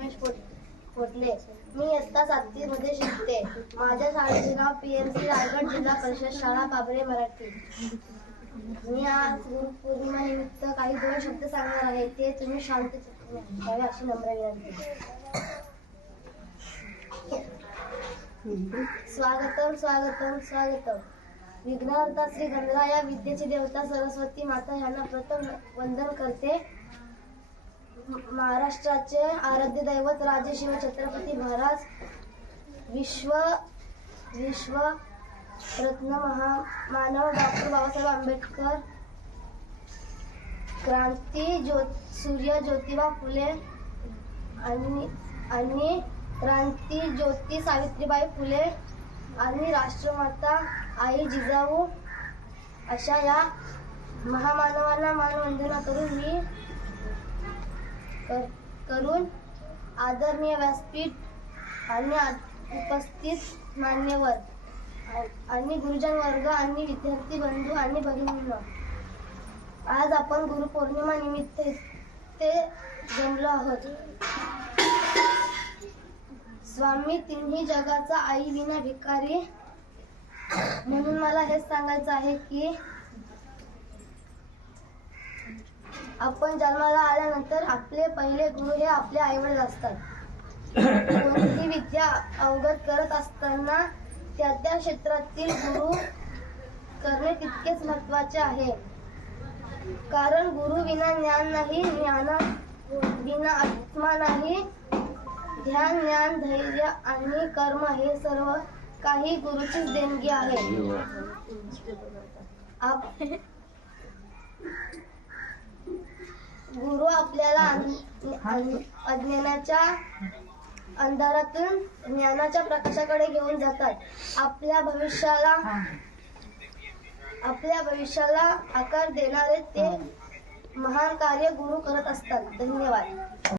रमेश पोटले. मी इयत्ता 7वी मध्ये शिकते. माझ्या शाळेचे नाव PMC रायगड जिल्हा परिषद शाळा पाबळे मराठी. मी आज गुरुपौर्णिमा निमित्त काही 2 शब्द सांगणार आहे. ते तुम्ही शांत घ्यावे अशी नम्र विनंती. स्वागतम स्वागतम स्वागतम. विघ्नहर्ता श्री गणराया, विद्येची देवता सरस्वती माता यांना प्रथम वंदन करते. महाराष्ट्राचे आराध्य दैवत राजे शिव छत्रपती महाराज, विश्व रत्न महामानव डॉक्टर बाबासाहेब आंबेडकर, सूर्य ज्योतिबा फुले आणि क्रांती ज्योती सावित्रीबाई फुले आणि राष्ट्रमाता आई जिजाऊ अशा या महामानवांना मानवंदना करून आदरणीय व्यासपीठ आणि उपस्थित मान्यवर आणि गुरुजन वर्ग आणि विद्यार्थी बंधू आणि भगिनींनो, आज आपण गुरुपौर्णिमा निमित्त ते जमलो आहोत. स्वामी तिन्ही जगाचा आई विना भिकारी. म्हणून मला हेच सांगायचं आहे की आपण जन्माला आल्यानंतर आपले पहिले गुरु हे आपले आईवडील असतात. कोणतीही विद्या अवगत करत असताना त्या क्षेत्रातील गुरु करणे तितकेच महत्त्वाचे आहे. कारण गुरु विना ज्ञान नाही, ज्ञान विना आत्मा नाही. ध्यान, ज्ञान, धैर्य आणि कर्म हे सर्व काही गुरुचीच देणगी आहे. गुरु आपल्याला अज्ञानाच्या अंधारातून ज्ञानाच्या प्रकाशाकडे घेऊन जातात. आपल्या भविष्याला आकार देणारे ते महान कार्य गुरु करत असतात. धन्यवाद.